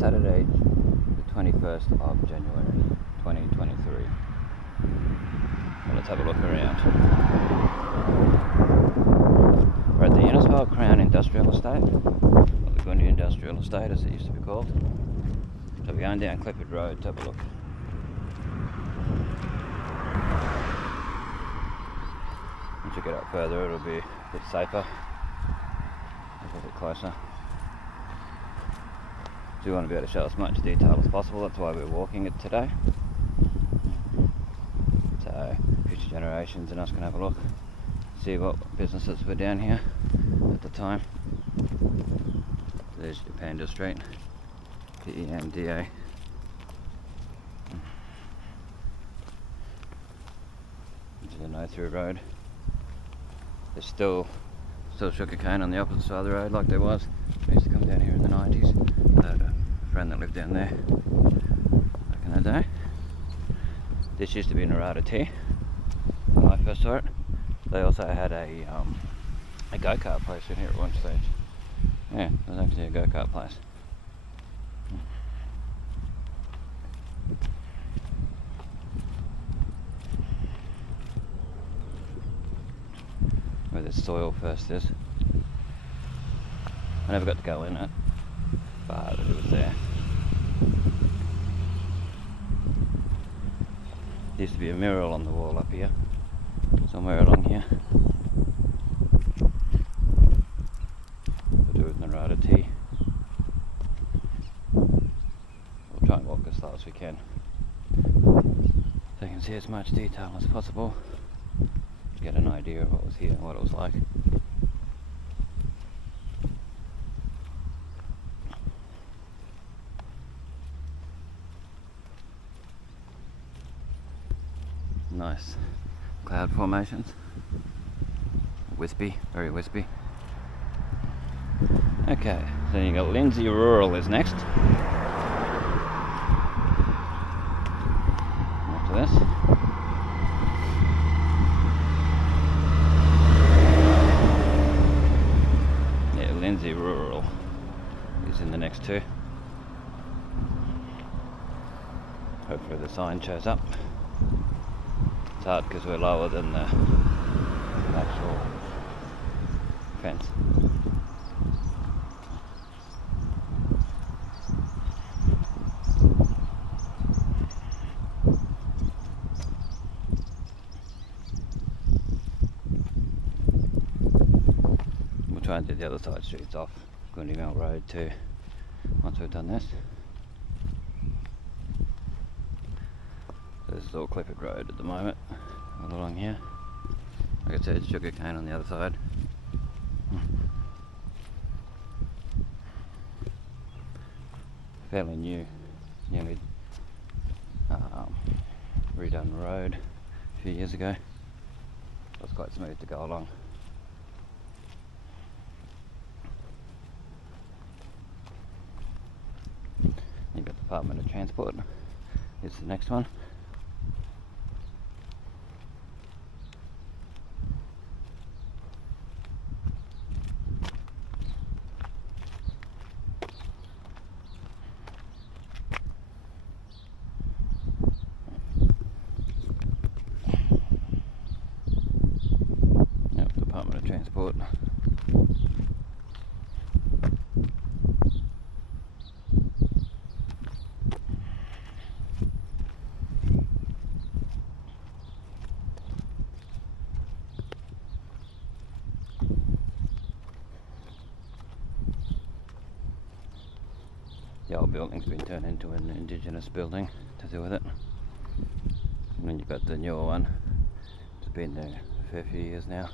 Saturday, the 21st of January 2023. Well, let's have a look around. We're at the Innisfail Crown Industrial Estate, or the Goondi Industrial Estate as it used to be called. So we're going down Clifford Road to have a look. Once you get up further, it'll be a bit safer, a little bit closer. So we want to be able to show as much detail as possible, that's why we're walking it today. So future generations and us can have a look, see what businesses were down here at the time. There's Panda Street, PEMDA. Into the no-through road. There's still sugar cane on the opposite side of the road like there was. We used to come down here in the 90s. I had a friend that lived down there back in the day. This used to be Narada Tea when I first saw it. They also had a go-kart place in here at one stage. Yeah, there's actually a go-kart place. Where the soil first is. I never got to go in it, but it was there. There used to be a mural on the wall up here, somewhere along here. To do with Narada Tea. We'll try and walk as slow as we can, so you can see as much detail as possible. Get an idea of what was here and what it was like. Nice cloud formations. Wispy, very wispy. Okay, so you got Lindsay Rural is next. After this. Lindsay Rural is in the next two. Hopefully the sign shows up. It's hard because we're lower than the actual fence. Try and do the other side streets off Goondi Mill Road too once we've done this. So this is all Clifford Road at the moment, all along here. Like I said, sugar cane on the other side. Fairly new, nearly redone road a few years ago. It was quite smooth to go along. You've got the Department of Transport. Here's the next one. Yep, Department of Transport. The old building's been turned into an indigenous building to do with it. And then you've got the newer one. It's been there a fair few years now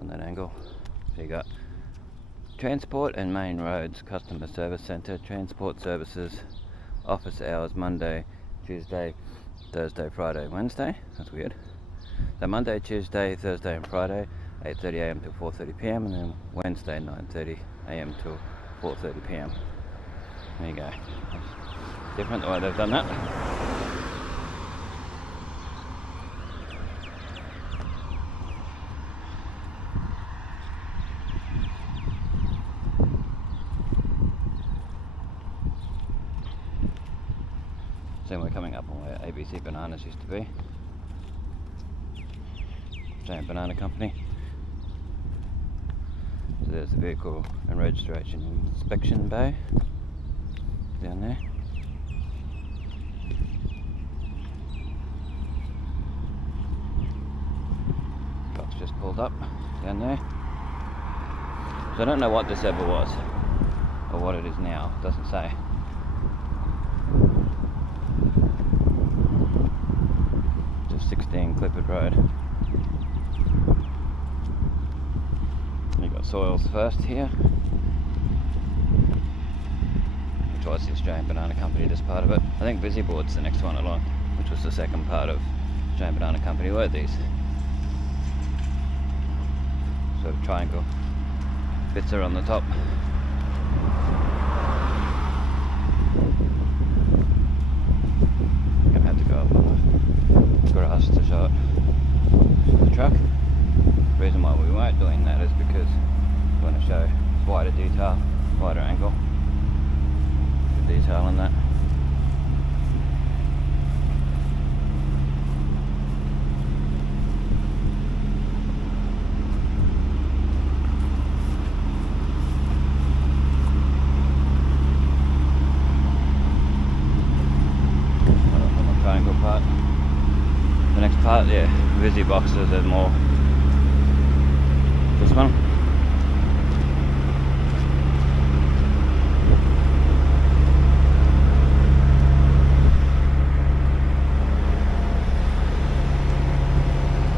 on that angle. So you got Transport and Main Roads Customer Service Centre, Transport Services, Office Hours Monday, Tuesday, Thursday, Friday, Wednesday. That's weird. So Monday, Tuesday, Thursday and Friday, 8:30 AM to 4:30 PM, and then Wednesday, 9:30 AM to 4:30 PM. There you go. Different the way they've done that. Then we're coming up on where ABC Bananas used to be. Giant banana company. So there's the vehicle and registration inspection bay down there. Truck's just pulled up down there. So I don't know what this ever was or what it is now. It doesn't say. Just 16 Clifford Road. You got Soils First here, which was the Australian Banana Company, this part of it. I think Busyboard's the next one along, which was the second part of Australian Banana Company. Were these sort of triangle bits are on the top. I'm gonna have to go up on the grass to show it the truck. The reason why we weren't doing that is because we want to show wider detail, wider angle, the detail on that. On the triangle part. The next part, yeah, busy boxes and more. This one.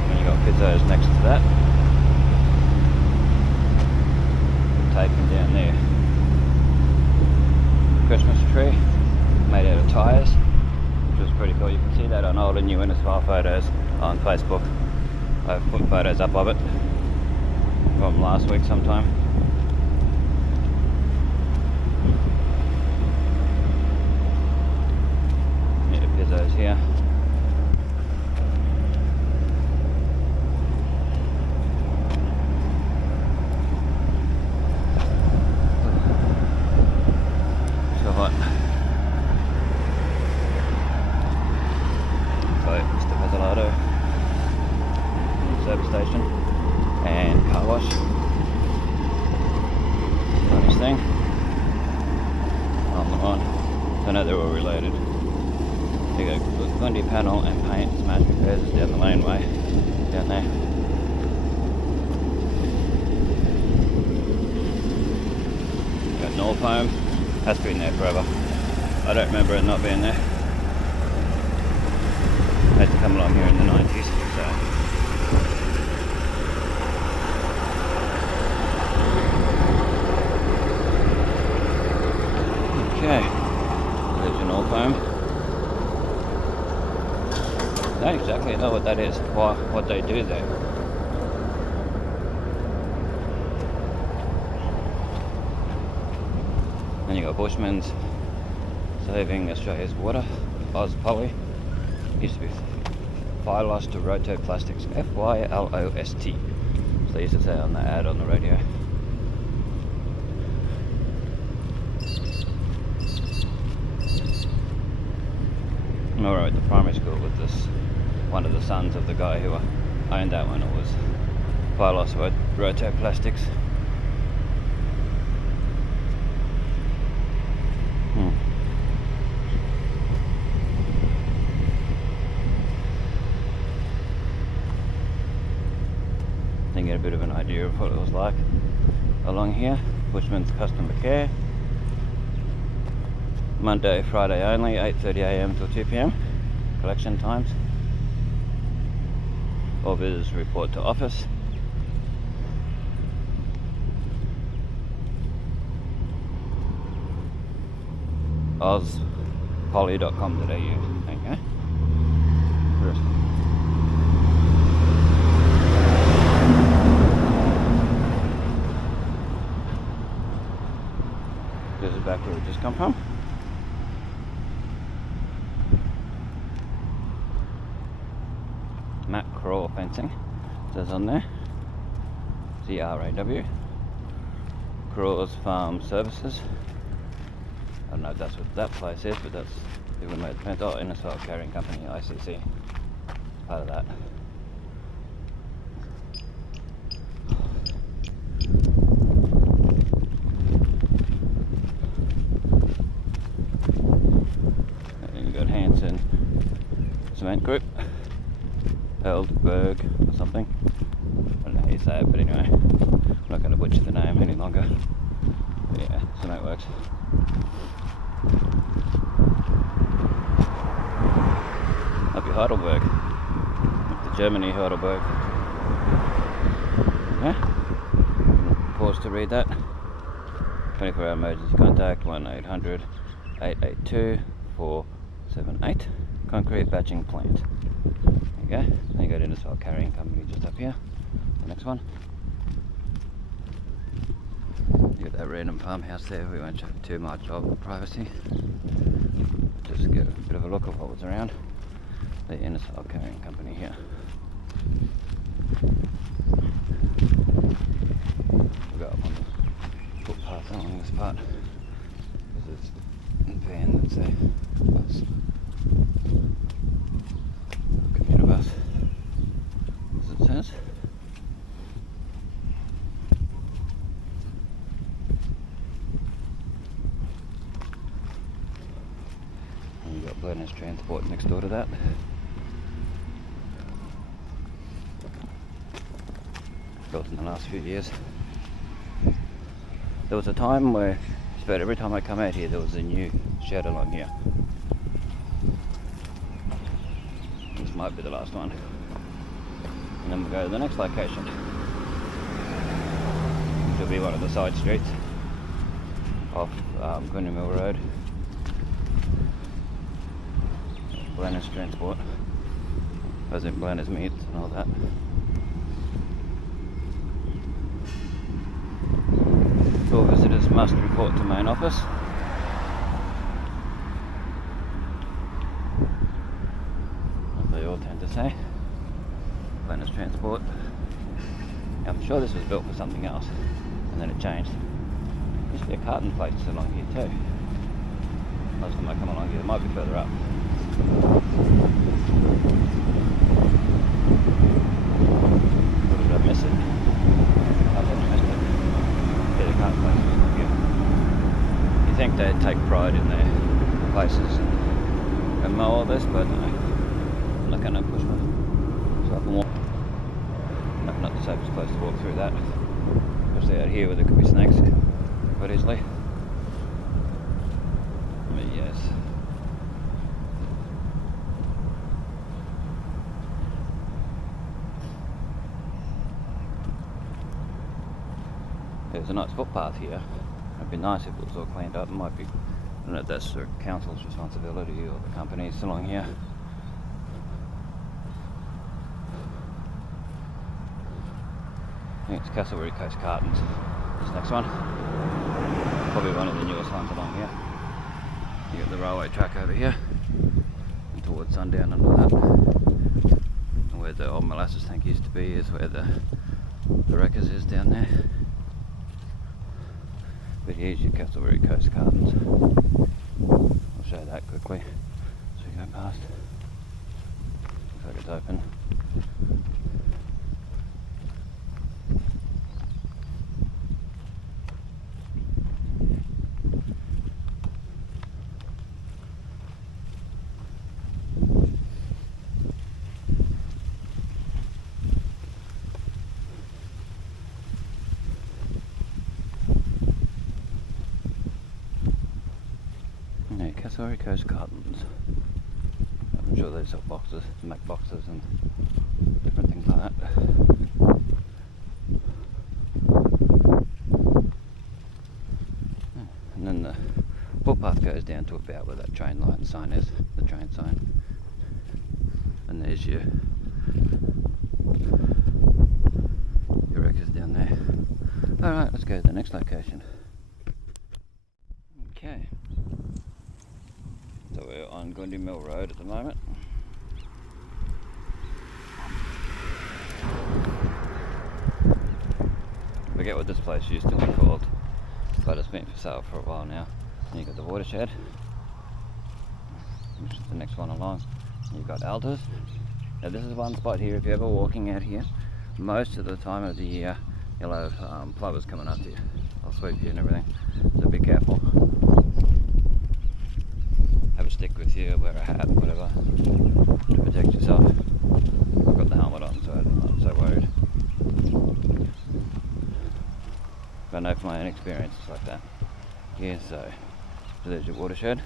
And you got pizzas next to that. Taken down there. Christmas tree made out of tyres, which was pretty cool. You can see that on old and new Innisfail photos on Facebook. I've put photos up of it from last week sometime. Yeah, pizzos here. So hot. So, Mr. Pezzolato service station and car wash. Nice thing. On the one. I know they're all related. There you go. Goondi panel and paint smash repairs is down the laneway. Down there. Got North Home. That's been there forever. I don't remember it not being there. I had to come along here in the 90s. So. Okay, there's your North Home. I don't exactly know what that is, what they do there. Then you got Bushman's Saving Australia's Water, Oz Poly. Used to be Phylos to Roto Plastics, F-Y-L-O-S-T. So they used to say on the ad on the radio. We were at the primary school with this, one of the sons of the guy who owned that one. It was Phylos Roto Plastics. Then get a bit of an idea of what it was like along here. Bushman's Customer Care. Monday, Friday only, 8:30 AM till 2 PM. Collection times. All visitors report to office. ozpoly.com.au. There you go. This is back where we just come from. Matt Craw Fencing says on there. CRAW. Craw's Farm Services. I don't know if that's what that place is, but that's Who made the fence? Oh, Innisfail Carrying Company, ICC. Part of that. And you've got Hanson Cement Group, Heldberg or something. I don't know how you say it, but anyway, I'm not going to butcher the name any longer. But yeah, cement works. Might be Heidelberg, like the Germany Heidelberg. Yeah. Pause to read that. 24-hour emergency contact 1-800-882-478. Concrete batching plant. There you go. Then you go to Innisfail Carrying Company just up here. The next one. You got that random farmhouse there. We won't show too much of privacy. Just get a bit of a look of what was around. The Innisfail Carrying Company here. We'll go up on the footpath along this part because there's a van that's a bus, commuter bus, as it says. And you've got Blenders Transport next door to that. Built in the last few years. There was a time where just about every time I come out here there was a new shed along here. This might be the last one. And then we'll go to the next location, which will be one of the side streets off Goondi Mill Road. Blenders Transport, as in Blenders Meats and all that. All visitors must report to main office. As they all tend to say. Blenders Transport. I'm sure this was built for something else and then it changed. There used to be a carton place along here too. Last time I come along here, it might be further up. Or did I miss it? I thought I missed it. Yeah, the carton place was like here. You think they'd take pride in their places and mow all this, but no. I'm not going to push myself and walk. Not the safest place to walk through that. Especially out here where there could be snakes quite easily. But yes. There's a nice footpath here. It'd be nice if it was all cleaned up. It might be, I don't know if that's the council's responsibility or the companies along here. I think it's Castleberry Coast Cartons, this next one. Probably one of the newest ones along here. You got the railway track over here, and towards sundown and all that. And where the old molasses tank used to be is where the wreckers is down there. But here's your Castleberry Coast Cartons. I'll show that quickly as we go past. Looks like it's open. Castleberry Coast Cartons. I'm sure they sell boxes, make boxes and different things like that. And then the footpath goes down to about where that train line sign is, the train sign. And there's your wreckers down there. Alright, let's go to the next location. Okay. So we're on Goondi Mill Road at the moment. I forget what this place used to be called, but it's been for sale for a while now. And you got the watershed. which is the next one along. You've got alders. Now this is one spot here, if you're ever walking out here, most of the time of the year you'll have plovers coming up to you. They'll sweep you and everything, so be careful. Have a stick with you, wear a hat, whatever, to protect yourself. I've got the helmet on, so I'm not so worried. But I know from my own experience it's like that. Yeah, so there's your watershed.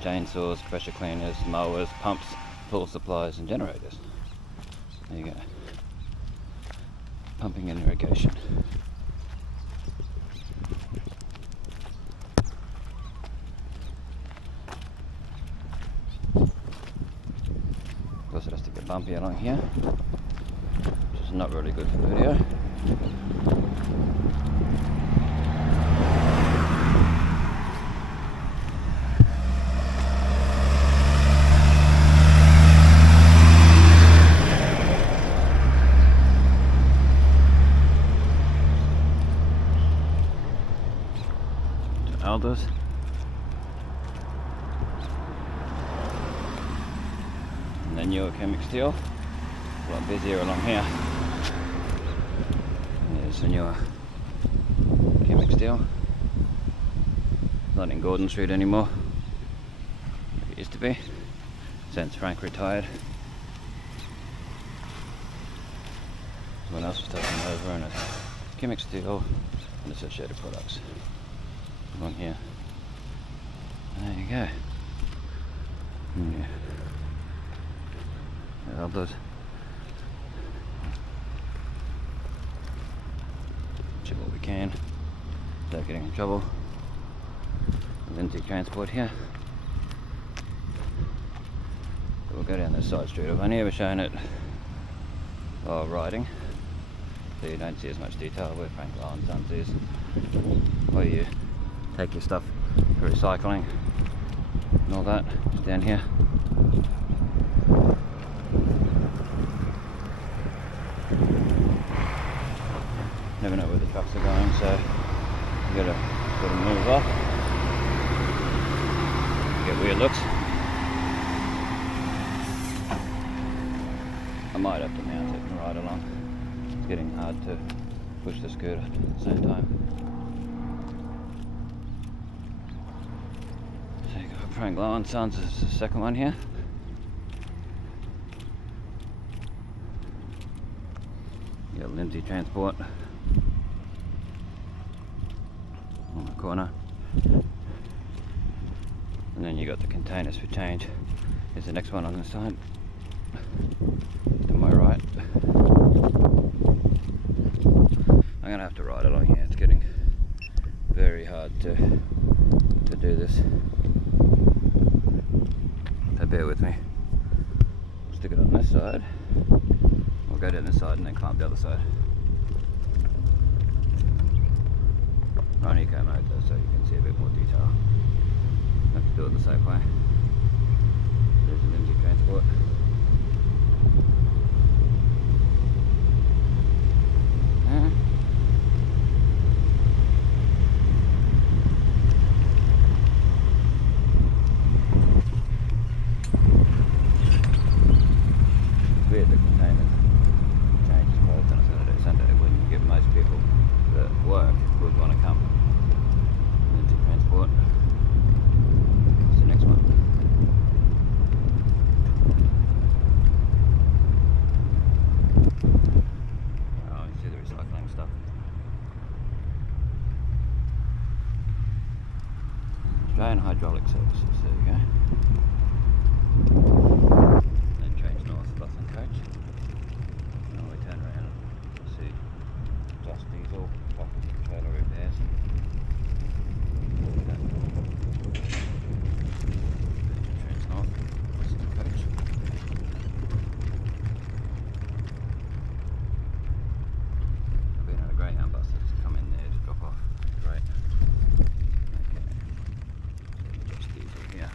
Chainsaws, pressure cleaners, mowers, pumps, pool supplies and generators. There you go. Pumping and irrigation. Of course it has to get bumpy along here, which is not really good for video. Alders. And then your chemic steel, a lot busier along here. There's the newer chemic steel. Not in Gordon Street anymore. It used to be, since Frank retired. Someone else was taking over, and it's chemic steel and associated products. On here. There you go. Yeah. Elders. Check what we can without getting in trouble. Lindsay transport here. So we'll go down this side street. I've only ever shown it while riding, so you don't see as much detail where Frank and Sons is. Or you take your stuff for recycling and all that. Just down here. Never know where the trucks are going, so you gotta move off. You get weird looks. I might have to mount it and ride along. It's getting hard to push the scooter at the same time. Frank and Sons is the second one here. You got Lindsay Transport on the corner, and then you got the containers for change. Here's the next one on the side, to my right. I'm gonna have to ride along here. It's getting very hard to do this. So bear with me. Stick it on this side. We'll go down this side and then climb the other side. On eco mode though, so you can see a bit more detail. Have to do it the safe way. There's the Lindsay Transport. Weird the containers change clothes on a Sunday when you get most people that work would want to come into transport. What's the next one? Oh, you see the recycling stuff. Australian Hydraulic Services, there you go. Yeah.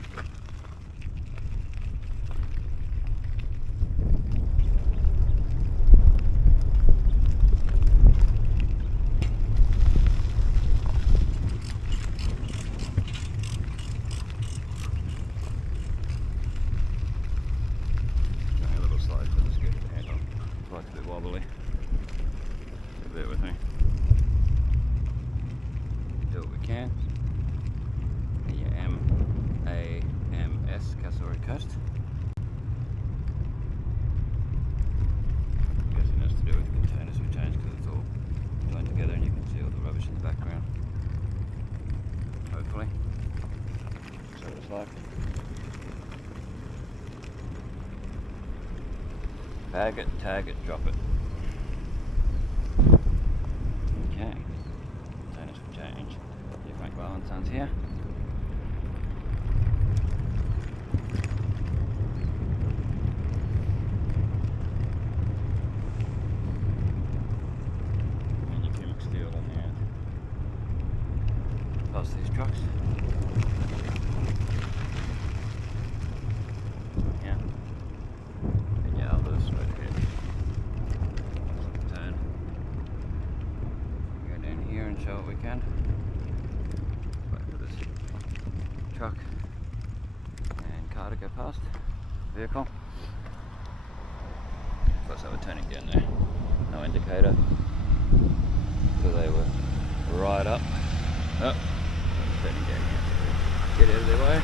two-story coast. I'm guessing that's to do with the containers we changed because it's all joined together and you can see all the rubbish in the background. Hopefully. That's what it's like. Bag it, tag it, drop it. Okay. Containers for change. Yeah, Frank Valentine's here. Steel on the end. Past these trucks. Yeah. And yeah, others right ahead. Turn. Go down here and show what we can. Wait for this truck and car to go past. Vehicle. Plus they were turning down there. No indicator. So they were right up. Oh, turning down here. Get out of their way.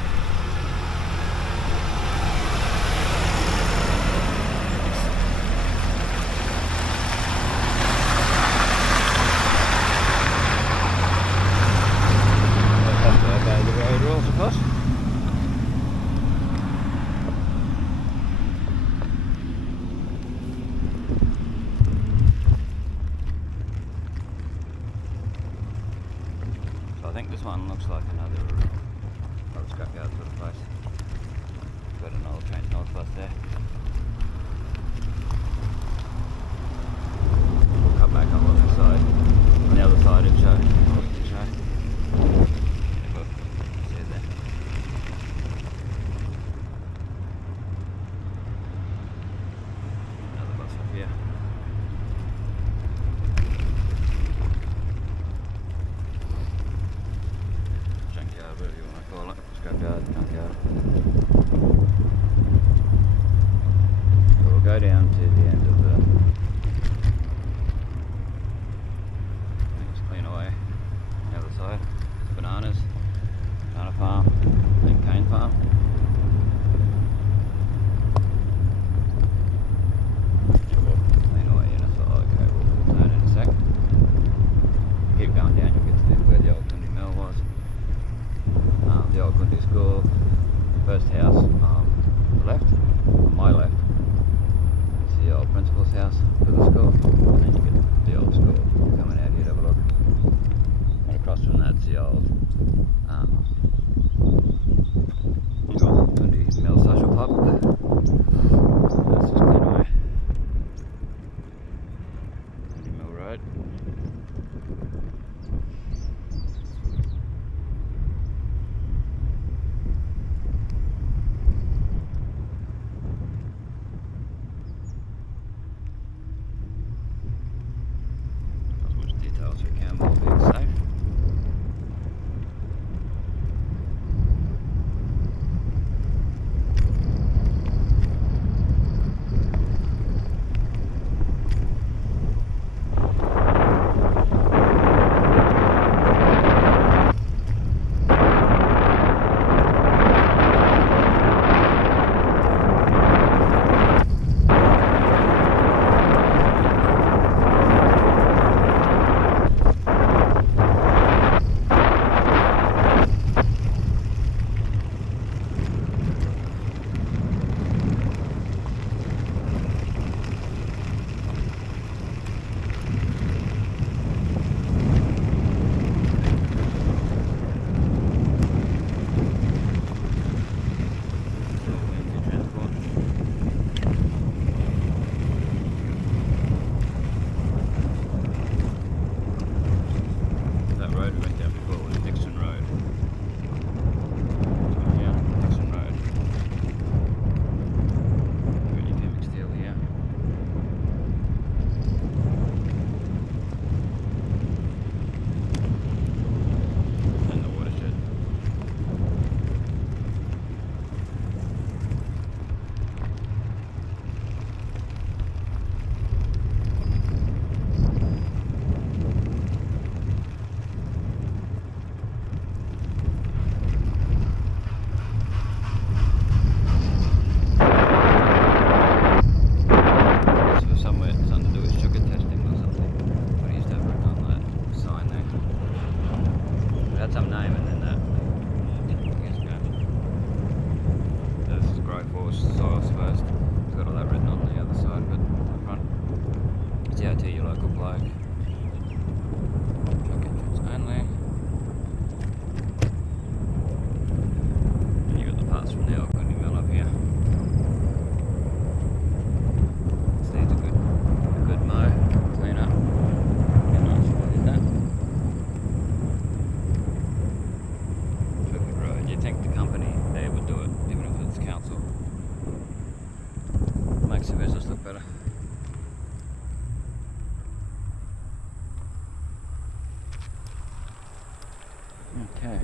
Have to obey the road rules, of course. I think this one looks like another scrapyard sort of place. Got an old Trains North bus there. We'll cut back on the other side. On the other side it shows. See it there. Another bus up here. Whatever you want to call it, scrapyard, junkyard. So we'll go down to the end of the things, clean away. The other side, bananas, banana farm, and cane farm. Yeah, we'll clean away Innisfail. Okay, we'll turn in a sec. Keep going down, you'll get to where the old Goondi mill was. The old Goondi school, first house on the left, on my left, it's the old principal's house for the school, and then you get the old school coming out here to have a look. And across from that's the old Goondi Mill Social Club. That's just clean away. Goondi Mill Road. So we can while being safe. like. Truck entrance only. And you got the parts from the old Goondi mill up here. This needs a good mow, clean up. Be nice if I did that. Crooked road. You'd think the company there would do it, even if it's council. Makes the business look better. Okay.